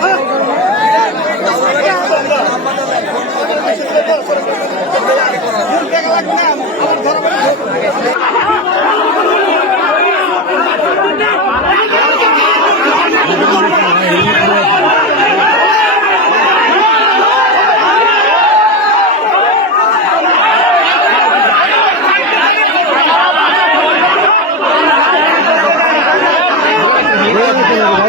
Ah!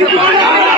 you